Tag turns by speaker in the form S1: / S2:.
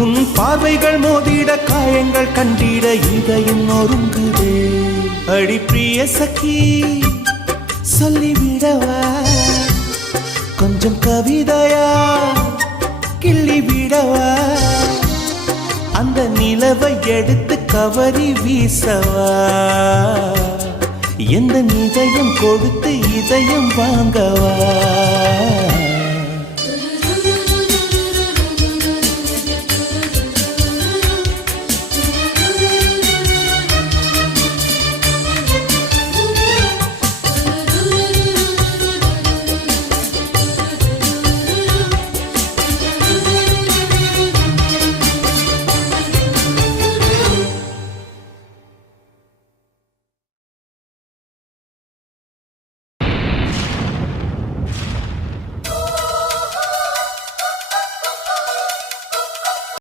S1: உன் பார்வைகள் மோதிட காயங்கள் கண்டிட இதயம் நொறுங்குதே. அடி பிரிய சக்கி சொல்லிவிடவா? கொஞ்சம் கவிதையா கிள்ளி விடவா அந்த நிலவை எடுத்து கவரி வீசவா? எந்த நிதயம் கொடுத்து இதயம் வாங்கவா?